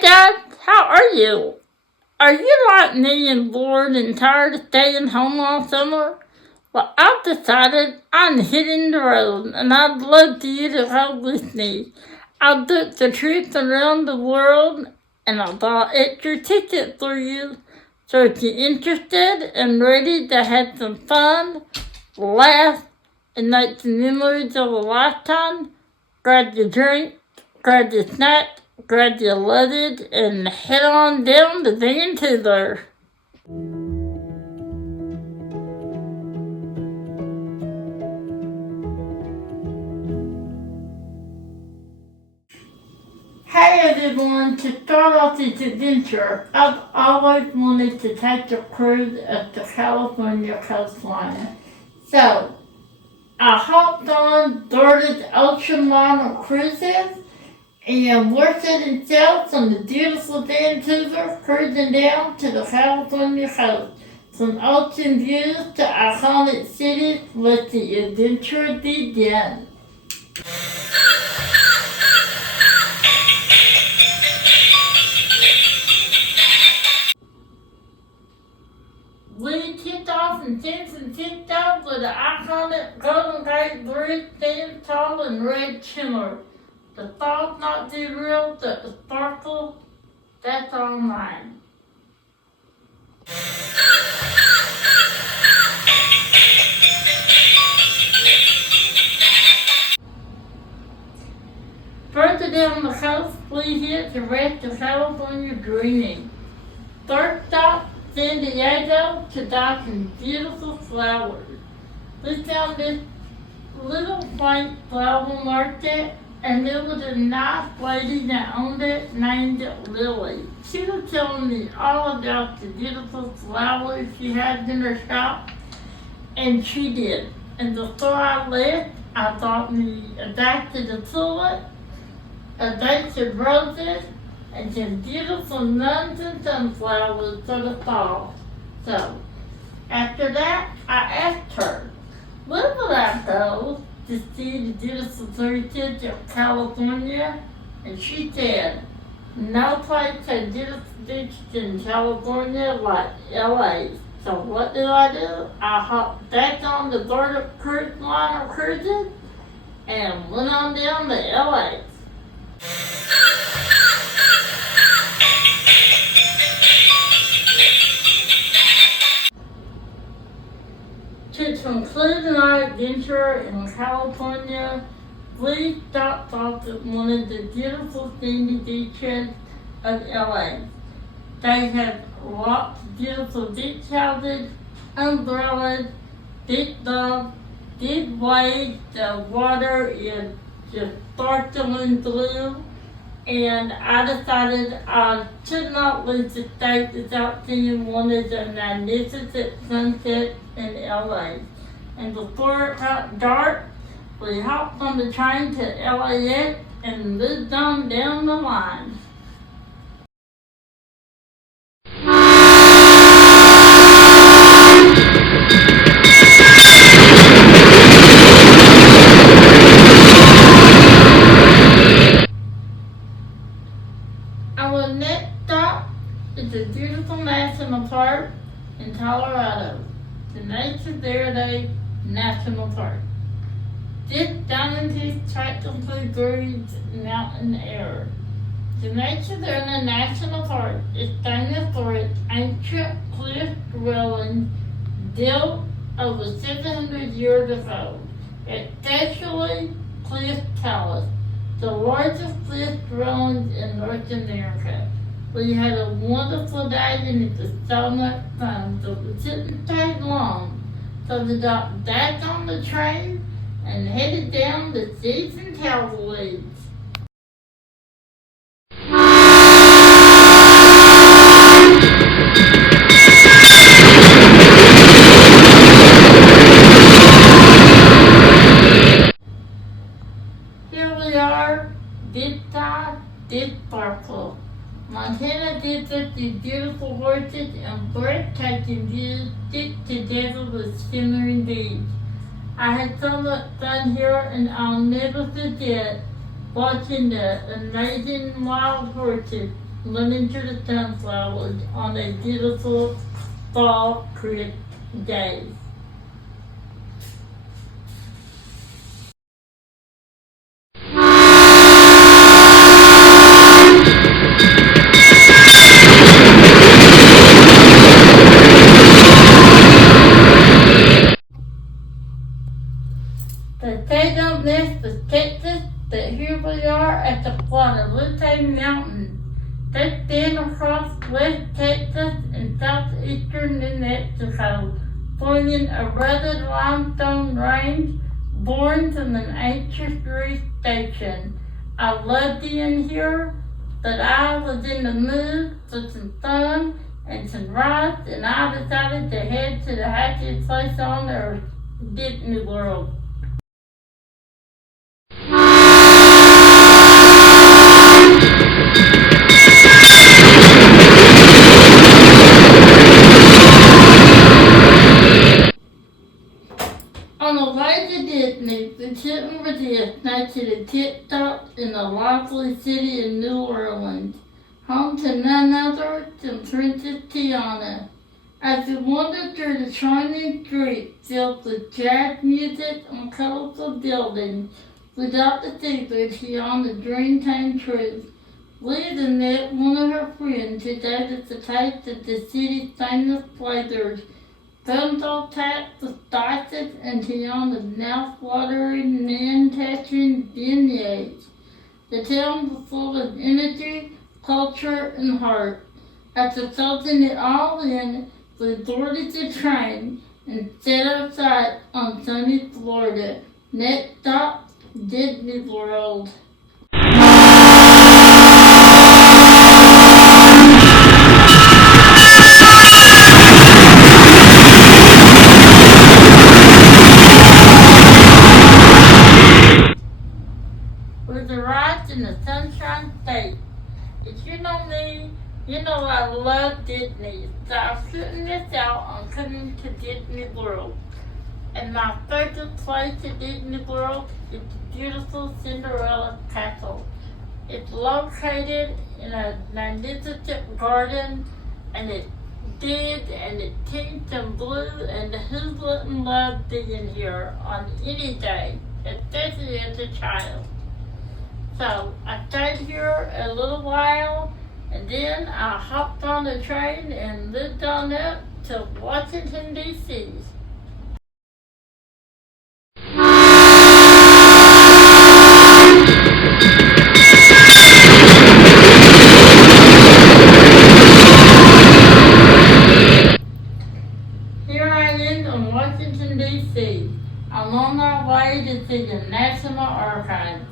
Dad, how are you? Are you like me and bored and tired of staying home all summer? Well, I've decided I'm hitting the road and I'd love for you to come with me. I booked the trip around the world and I bought extra tickets for you. So if you're interested and ready to have some fun, laugh, and make the memories of a lifetime, grab your drink, grab your snack, grab your luggage, and head on down to Vancouver. Hey everyone, to start off this adventure, I've always wanted to take a cruise up the California coastline. So, I hopped on Berta's ocean liner cruises, and we're setting sail from the beautiful Vancouver, cruising down to the California coast. From ocean views to iconic cities, let the adventure begin. We kicked off in San Francisco with the iconic Golden Gate Bridge stands tall in red shimmer. The fog's not too real, but the sparkle, that's all mine. Further down the coast, we hit the rest of California dreaming. First stop, San Diego, to dock in beautiful flowers. We found this little quaint flower market, and there was a nice lady that owned it named Lily. She was telling me all about the beautiful flowers she had in her shop, and she did. And before I left, I bought me a basket of tulips, a vase of roses, and some beautiful nuns and sunflowers for the fall. So, after that, I asked her, where would I go to see the beautiful beaches of California? And she said, no place has beautiful beaches in California like LA. So what did? I hopped back on the Berta cruise liner cruises and went on down to LA. To conclude our adventure in California, we stopped off at one of the beautiful sandy beaches of LA. They have lots of beautiful beach houses, umbrellas, big dogs, big waves. The water is just sparkling blue. And I decided I should not leave the state without seeing one of the magnificent sunsets in LA. And before it got dark, we hopped on the train to LAX and moved on down the line. Our next stop is a beautiful national park in Colorado, the Nature Verde National Park. This diamond piece practically breathes mountain air. The Nature Verde National Park is famous for its ancient cliff dwelling built over 700 years ago, especially Cliff Palace, the largest cliff dwellings in North America. We had a wonderful day and it was so much fun, but we didn't stay long. So we got back on the train and headed down to see some cowboys. Here we are, this side, this sparkle. Montana gives us these beautiful horses and breathtaking views stitched together with shimmering beads. I had so much fun here and I'll never forget watching the amazing wild horses learning to the sunflowers on a beautiful fall crisp day. The Caydo nest of Texas, that here we are at the Guadalupe Mountain. They stand across West Texas and southeastern New Mexico, forming a rugged limestone range born from an ancient Greek station. I love being here, but I was in the mood for some fun and some rides, and I decided to head to the happiest place on earth, Disney World. On the way to Disney, we couldn't resist making a pit stop in the lovely city of New Orleans, home to none other than Princess Tiana. As we wandered through the shining streets filled with jazz music and colorful buildings, we got to see where Tiana's dream came true. We even met one of her friends who gave us a taste of the city's famous flavors. Gumbo tapped with spices and Tiana's mouth-watering, man-touching beignets. The town was full of energy, culture, and heart. After soaking it all in, we boarded the train and set our sights on sunny Florida. Next stop, Disney World. We arrived in the Sunshine State. If you know me, you know I love Disney, so I couldn't miss out on coming to Disney World. And my favorite place at Disney World is the beautiful Cinderella Castle. It's located in a magnificent garden, and it's big and it tints in blue, and who wouldn't love being here on any day, especially as a child. So I stayed here a little while, and then I hopped on the train and lived on up to Washington, D.C. Here I am in Washington, D.C. I'm on my way to see the National Archives.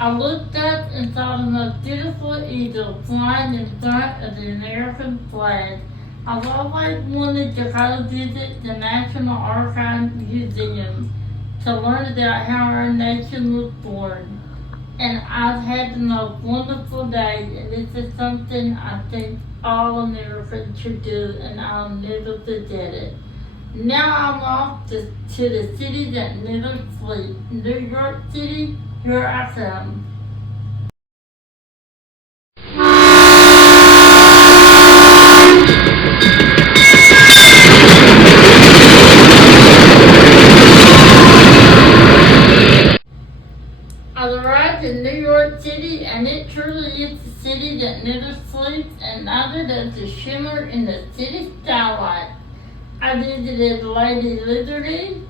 I looked up and saw the most beautiful eagle flying in front of the American flag. I've always wanted to go visit the National Archives Museum to learn about how our nation was born. And I've had the most wonderful day, and this is something I think all Americans should do, and I'll never forget it. Now I'm off to the city that never sleeps, New York City. Here I come. I arrived in New York City, and it truly is the city that never sleeps, and neither does the shimmer in the city skylight. I visited Lady Liberty,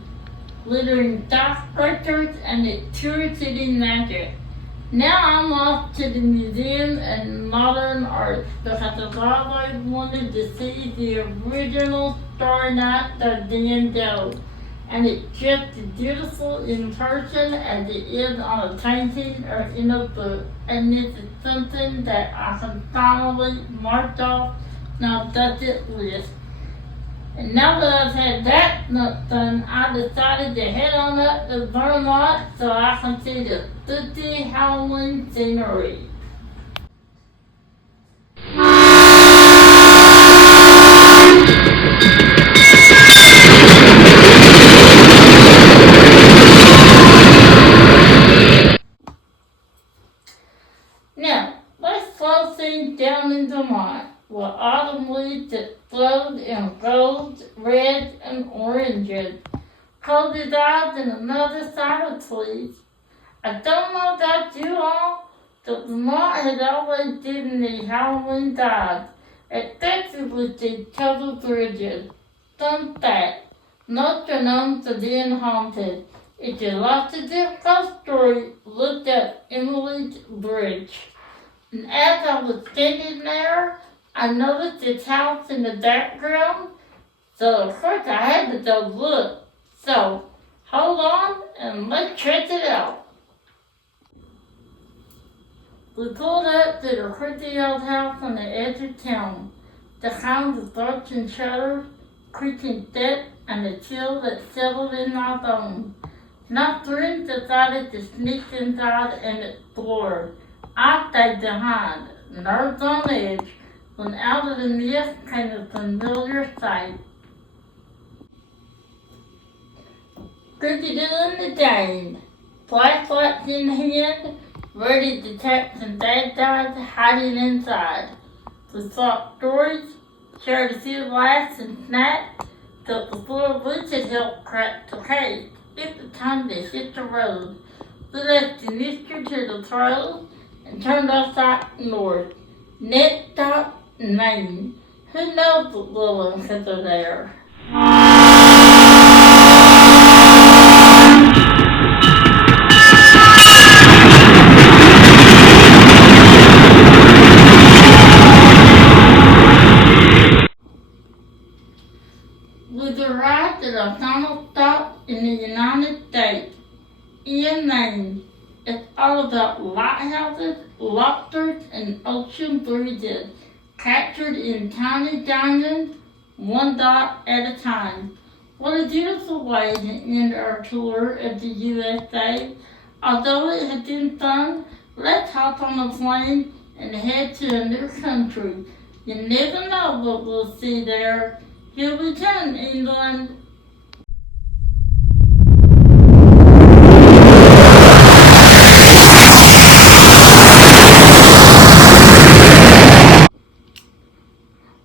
glittering skyscrapers, and the tour city magic. Now I'm off to the Museum of Modern Art because I've always wanted to see the original Starry Night by Van Gogh. And it's just as beautiful in person as it is on a painting or in a book. And this is something that I can finally mark off my bucket list. And now that I've had that much fun, I decided to head on up to Vermont so I can see the spooky Halloween scenery. Now, let's closing down in Vermont were autumn leaves that glowed in gold, red, and oranges. Cody's eyes in another side of trees. I don't know about you all, but Vermont has always given me Halloween vibes, especially with these covered bridges. Fun fact, Notre Dame's being haunted. If you like to do a story, look up Emily's Bridge. And as I was standing there, I noticed this house in the background, so of course I had to go look. So, hold on and let's check it out. We pulled up to the creepy old house on the edge of town. The sound of dark and shutters, creaking steps, and the chill that settled in my bones. My friend decided to sneak inside and explore. I stayed behind, nerves on edge, when out of the mist came a familiar sight. Cricket in the game, flashlights in hand, ready to catch some bad guys hiding inside. We swapped stories, shared a few laughs and snacks, but before we could help crack the case, it was time to hit the road. We left the mystery to the pros and turned our sights north. Next stop, Maine. Who knows what little uncles are there? We've arrived at our final stop in the United States, in Maine. It's all about lighthouses, lobsters, and ocean breezes, captured in tiny diamonds, one dot at a time. What a beautiful way to end our tour of the USA. Although it has been fun, let's hop on a plane and head to a new country. You never know what we'll see there. Here we come, England.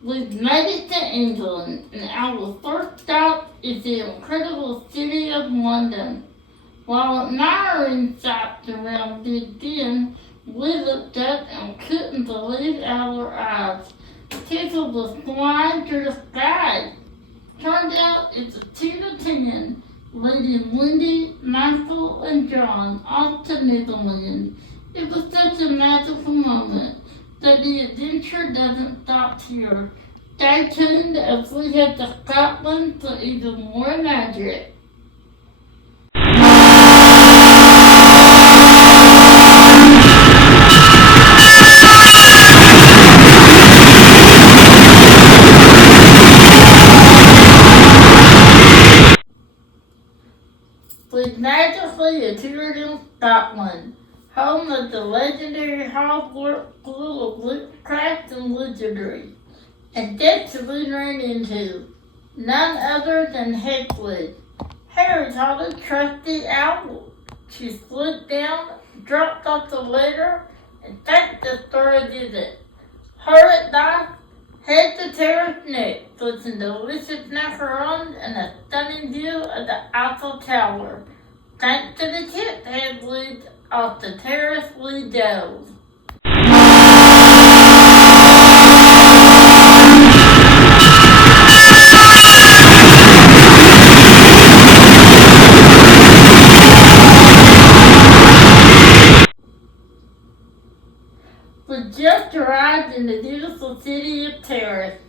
We've made it to England, and our first stop is the incredible city of London. While admiring sights around Big Ben, we looked up and couldn't believe our eyes. People was flying through the sky. Turned out it's a 2 to 10, leading Wendy, Michael, and John off to Netherlands. It was such a magical moment that the adventure doesn't stop here. Stay tuned as we head to Scotland for even more magic. We magically appeared in Scotland, home of the legendary Hogwarts School of Witchcraft and Wizardry. And that's who we ran into, none other than Hagrid, Harry Potter's trusty owl. She slid down, dropped off the letter, and thanked the story did it. Hurried back, head to terrace next, with some delicious macarons and a stunning view of the Eiffel Tower. Thanks to the tip, Hagrid, off the terrace we dove. We just arrived in the beautiful city of Paris,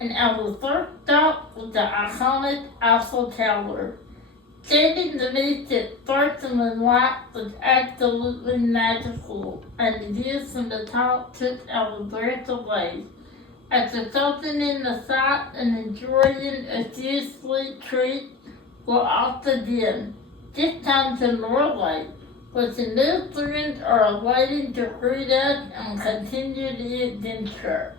and our first stop was the iconic Eiffel Tower. Standing beneath its sparkling light was absolutely magical, and the view from the top took our breath away. After soaking in the sight and enjoying a few sweet treats, we're off again, this time to Norway, where the new friends are waiting to greet us and continue the adventure.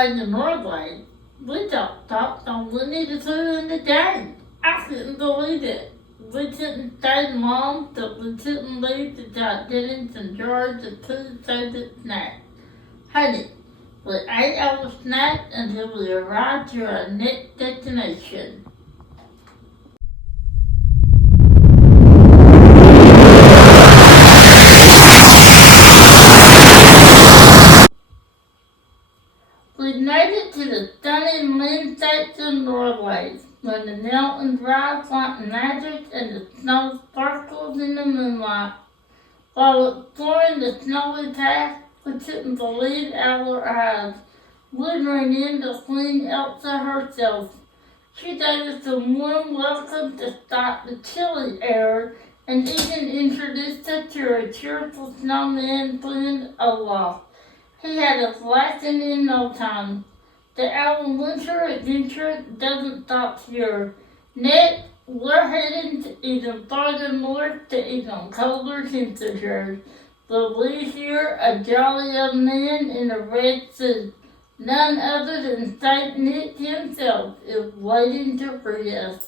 by the Norway, we talked on Winnie the Pooh and the Gang. I couldn't believe it. We couldn't stay long, but we couldn't leave without getting some jars of Pooh's favorite snacks. Honey, we ate our snacks until we arrived to our next destination. We made it to the stunning landscapes of Norway, where the mountains rise like magic and the snow sparkles in the moonlight. While exploring the snowy path, we couldn't believe our eyes. We ran into Queen Elsa herself. She gave us a warm welcome to stop the chilly air and even introduced us to a cheerful snowman friend Olaf. He had us laughing in no time. Our winter adventure doesn't stop here. Next, we're heading to even farther north to even colder temperatures. But we hear a jolly old man in a red suit, none other than Saint Nick himself, is waiting to greet us.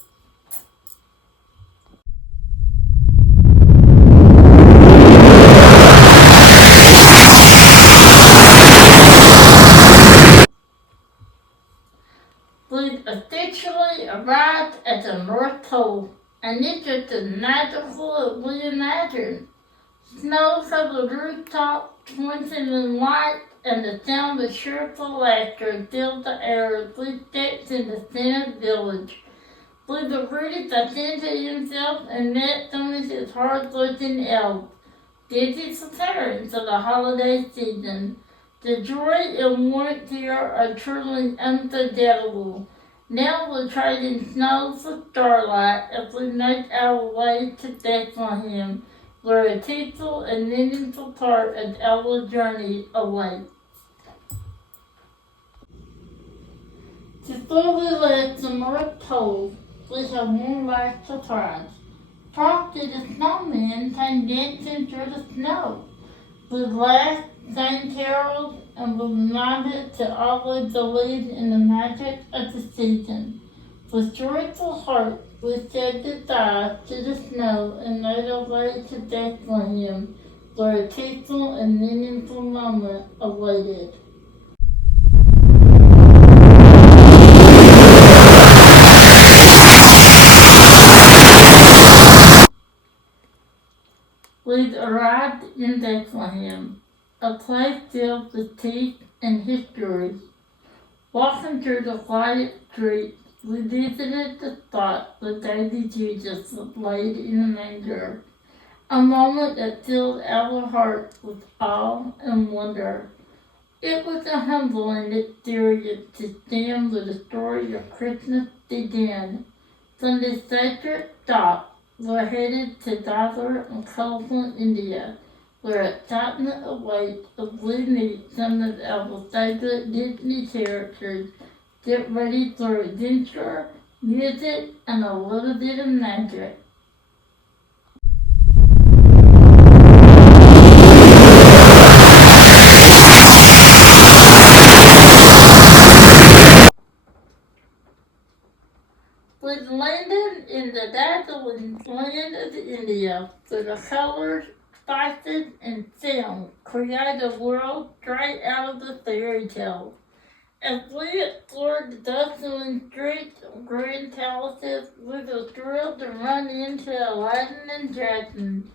We've officially arrived at the North Pole, and it's just as magical as we imagined. Snow-covered rooftops twinkling in light, and the sound of cheerful laughter filled the air as we stepped in the center village. We were greeted by Santa himself and met some of his hard-working elves, busy preparing for the holiday season. The joy and warmth here are truly unforgettable. Now we're trading snow for starlight as we make our way to Bethlehem, where a peaceful and meaningful part of our journey awaits. Before we left the North Pole, we have one last surprise. Frosty the Snowman came dancing through the snow. We laughed, sang carols, and were reminded to always believe in the magic of the season. With joyful hearts, we said goodbye to the snow and made our way to Bethlehem, where a peaceful and meaningful moment awaited. We've arrived in Bethlehem, a place filled with peace and history. Walking through the quiet streets, we visited the spot where baby Jesus was laid in a manger, a moment that filled our hearts with awe and wonder. It was a humbling experience to stand where the story of Christmas began. From this sacred stop, we're headed to Dhaka and Cleveland, India, where excitement awaits as we meet some of our favorite Disney characters. Get ready for adventure, music, and a little bit of magic. We've landed in the dazzling land of India, where the colors, spices, and sounds create a world straight out of the fairy tale. As we explored the bustling streets of grand palaces, we were thrilled to run into Aladdin and Jasmine.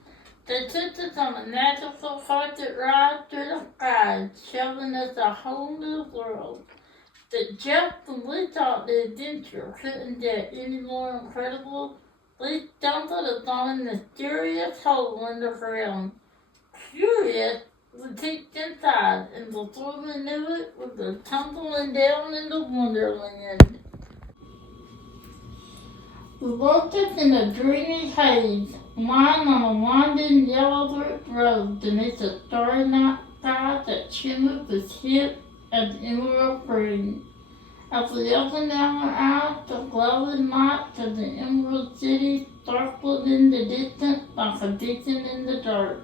They took us on a magical carpet ride through the skies, showing us a whole new world. But just when we thought the adventure couldn't get any more incredible, we stumbled upon a mysterious hole in the ground. Curious, we peeked inside, and before we knew it, we were tumbling down into Wonderland. We woke up in a dreamy haze, lying on a winding yellow brick road beneath a starry night sky that shimmered with hints of emerald green. As we opened our eyes, the glowing lights of the Emerald City sparkled in the distance like a beacon in the dark.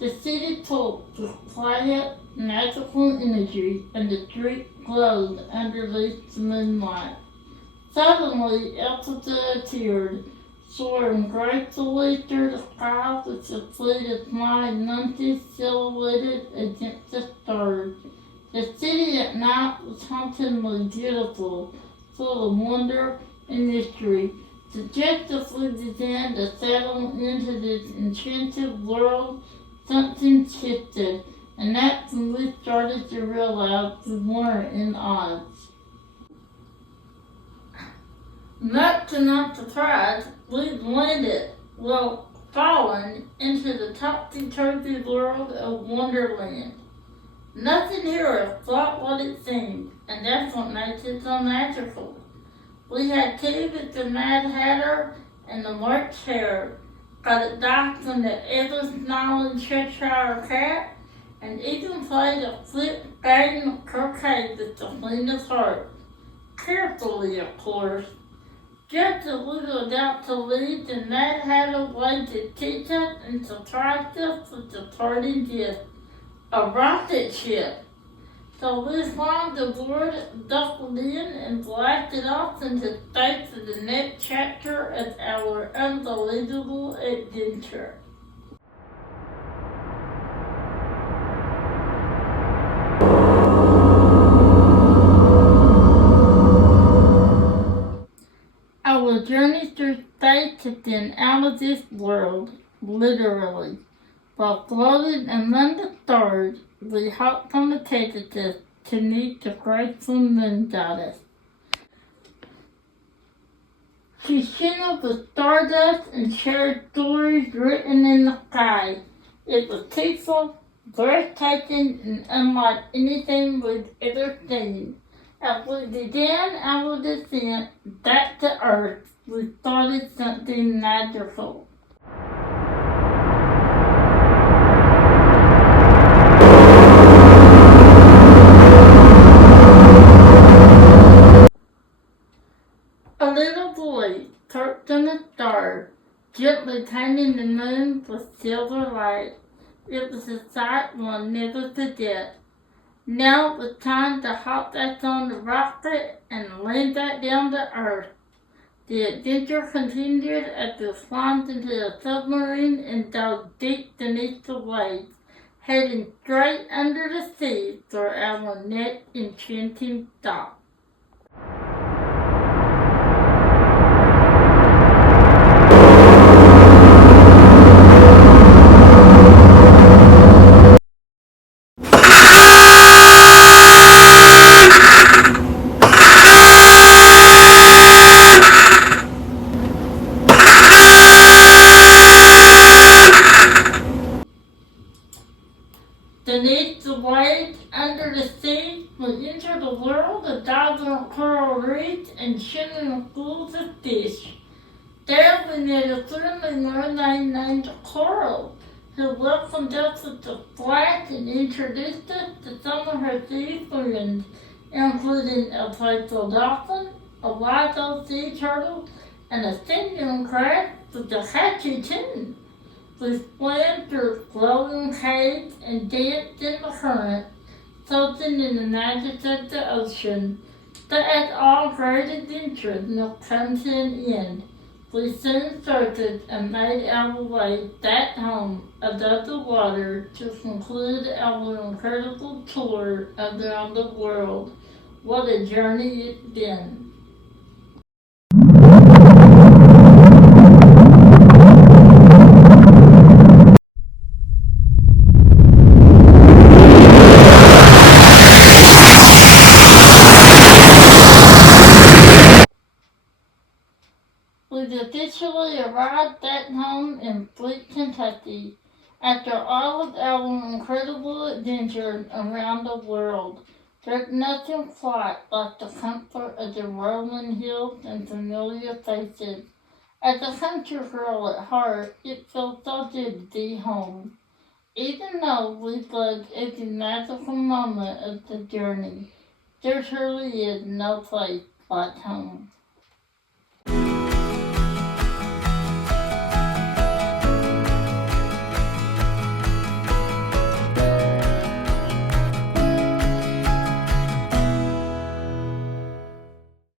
The city pulsed with quiet, magical energy, and the street glowed underneath the moonlight. Suddenly, Elsa appeared, soaring gracefully through the sky with the fleet of flying monkeys silhouetted against the stars. The city at night was hauntingly beautiful, full of wonder and mystery. Just as we began to settle into this enchanted world, something shifted, and that's when we started to realize we weren't in Oz. Much to our surprise, we landed, Fallon, into the topsy-turvy world of Wonderland. Nothing here is quite what it seemed, and that's what makes it so magical. We had tea with the Mad Hatter and the March Hare, got a dice from the ever-smiling Cheshire Cat, and even played a flip game of croquet with the Queen of Hearts. Carefully, of course. Just as we were about to leave, the Mad Hatter waved his teacup and surprised us with the parting gift, a rocket ship. So we climbed aboard, buckled in, and blasted off into space for the next chapter of our unbelievable adventure. Our journey through space has been out of this world, literally. While floating among the stars, we hopped on the Pegasus to meet the graceful moon goddess. She shimmered with stardust and shared stories written in the sky. It was peaceful, breathtaking, and unlike anything we'd ever seen. As we began our descent back to Earth, we spotted something magical. A little boy perched on a star, gently painting the moon with silver light. It was a sight we'll never forget. Now it was time to hop back on the rocket and land back down to Earth. The adventure continued as we climbed into a submarine and dove deep beneath the waves, heading straight under the sea for our next enchanting stop. Beneath the waves, under the sea, we enter the world of vibrant coral reefs and shimmering pools of fish. There we met a friendly mermaid named Coral, who welcomed us with a splash and introduced us to some of her sea friends, including a playful dolphin, a wise old sea turtle, and a singing crab with a catchy tune. We swam through glowing caves and danced in the current, soaking in the magic of the ocean. But as all great adventures must come to an end, we soon surfaced and made our way back home above the water to conclude our incredible tour around the world. What a journey it's been! We've officially arrived back home in Fleet, Kentucky, after all of our incredible adventures around the world. There's nothing quite like the comfort of the rolling hills and familiar faces. As a country girl at heart, it feels so good to be home. Even though we've loved every magical moment of the journey, there truly is no place like home.